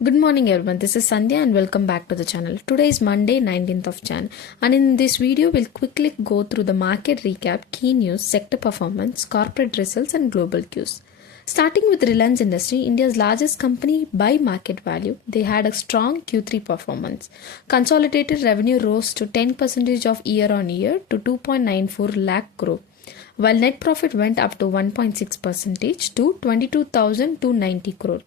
Good morning everyone, this is Sandhya and welcome back to the channel. Today is Monday 19th of Jan and in this video we'll quickly go through the market recap, key news, sector performance, corporate results and global cues. Starting with Reliance Industries, India's largest company by market value, they had a strong Q3 performance. Consolidated revenue rose to 10% of year on year to 2.94 lakh crore, while net profit went up to 1.6% to 22,290 crore.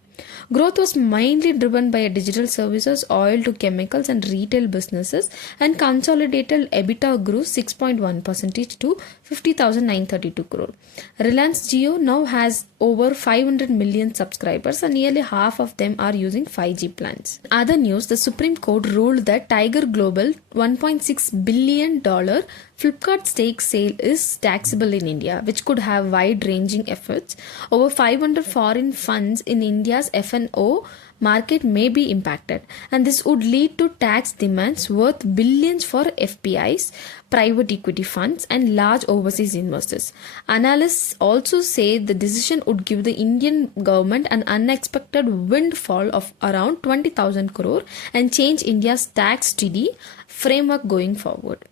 Growth was mainly driven by digital services, oil to chemicals and retail businesses, and consolidated EBITDA grew 6.1% to 50,932 crore. Reliance Jio now has over 500 million subscribers and nearly half of them are using 5G plans. Other news, the Supreme Court ruled that Tiger Global $1.6 billion Flipkart stake sale is taxable in India, which could have wide-ranging effects. Over 500 foreign funds in India's F&O market may be impacted, and this would lead to tax demands worth billions for FPIs, private equity funds, and large overseas investors. Analysts also say the decision would give the Indian government an unexpected windfall of around 20,000 crore and change India's tax treaty framework going forward.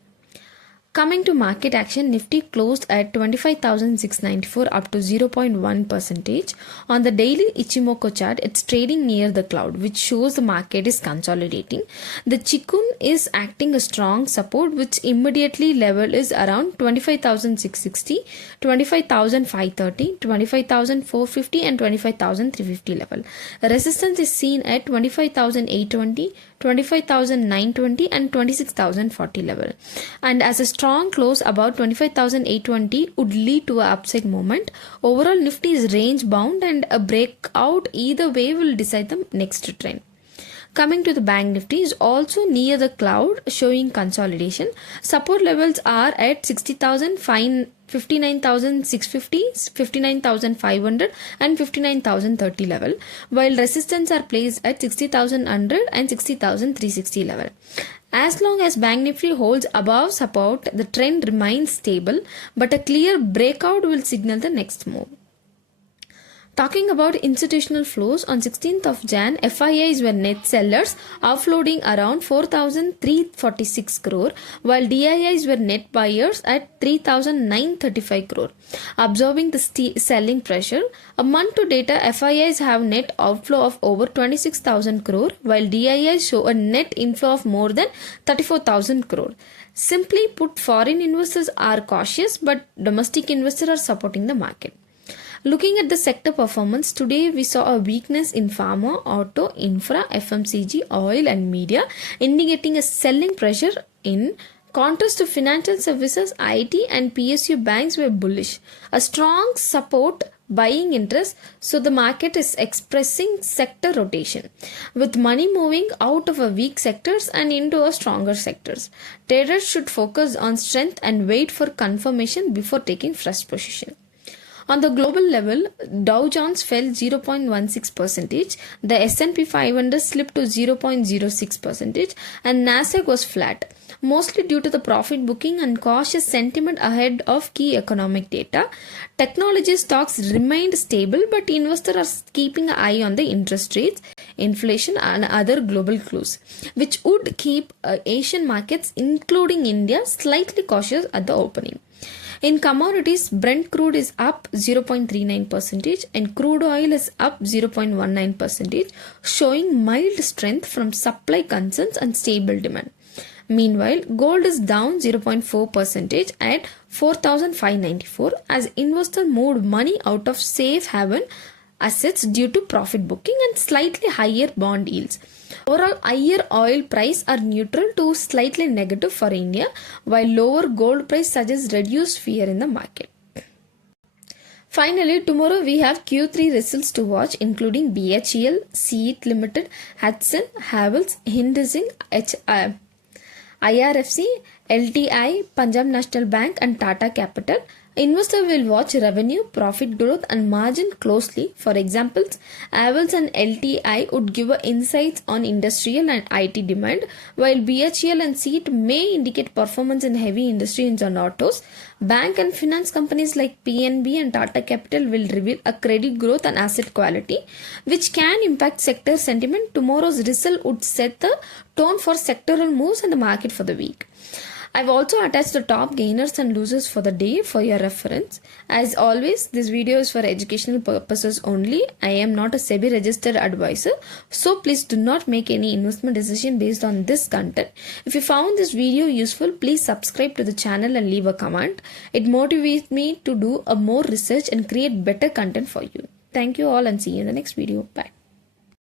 Coming to market action, Nifty closed at 25,694 up to 0.1%. On the daily Ichimoku chart, it's trading near the cloud, which shows the market is consolidating. The Chikkun is acting a strong support, which immediately level is around 25,660, 25,530, 25,450 and 25,350 level. Resistance is seen at 25,820, 25,920 and 26,040 level. And as a strong close about 25,820 would lead to an upside moment. Overall, Nifty is range bound and a breakout either way will decide the next trend. Coming to the Bank Nifty is also near the cloud, showing consolidation. Support levels are at 60,000, 59,650, 59,500 and 59,030 level, while resistance are placed at 60,100 and 60,360 level. As long as Bank Nifty holds above support, the trend remains stable, but a clear breakout will signal the next move. Talking about institutional flows, on 16th of Jan, FIIs were net sellers, offloading around 4,346 crore, while DIIs were net buyers at 3,935 crore. Absorbing the selling pressure, a month to data, FIIs have net outflow of over 26,000 crore, while DIIs show a net inflow of more than 34,000 crore. Simply put, foreign investors are cautious, but domestic investors are supporting the market. Looking at the sector performance, today we saw a weakness in pharma, auto, infra, FMCG, oil and media, indicating a selling pressure. In contrast to financial services, IT and PSU banks were bullish. A strong support buying interest, so the market is expressing sector rotation, with money moving out of a weak sectors and into a stronger sectors. Traders should focus on strength and wait for confirmation before taking fresh position. On the global level, Dow Jones fell 0.16%, the S&P 500 slipped to 0.06% and Nasdaq was flat, mostly due to the profit booking and cautious sentiment ahead of key economic data. Technology stocks remained stable, but investors are keeping an eye on the interest rates, inflation and other global clues, which would keep Asian markets, including India, slightly cautious at the opening. In commodities, Brent crude is up 0.39% and crude oil is up 0.19%, showing mild strength from supply concerns and stable demand. Meanwhile, gold is down 0.4% at 4,594 as investors moved money out of safe haven assets due to profit booking and slightly higher bond yields. Overall, higher oil price are neutral to slightly negative for India, while lower gold price suggests reduced fear in the market. Finally, tomorrow we have Q3 results to watch, including BHEL, Seat Limited, Hudson, Havells, Hindusing, IRFC, LTI, Punjab National Bank and Tata Capital. Investor will watch revenue, profit growth and margin closely. For examples, Avils and LTI would give insights on industrial and IT demand, while BHEL and SEET may indicate performance in heavy industry and autos. Bank and finance companies like PNB and Tata Capital will reveal a credit growth and asset quality, which can impact sector sentiment. Tomorrow's result would set the tone for sectoral moves and the market for the week. I've also attached the top gainers and losers for the day for your reference. As always, this video is for educational purposes only. I am not a SEBI-registered advisor, so please do not make any investment decision based on this content. If you found this video useful, please subscribe to the channel and leave a comment. It motivates me to do a more research and create better content for you. Thank you all and see you in the next video. Bye.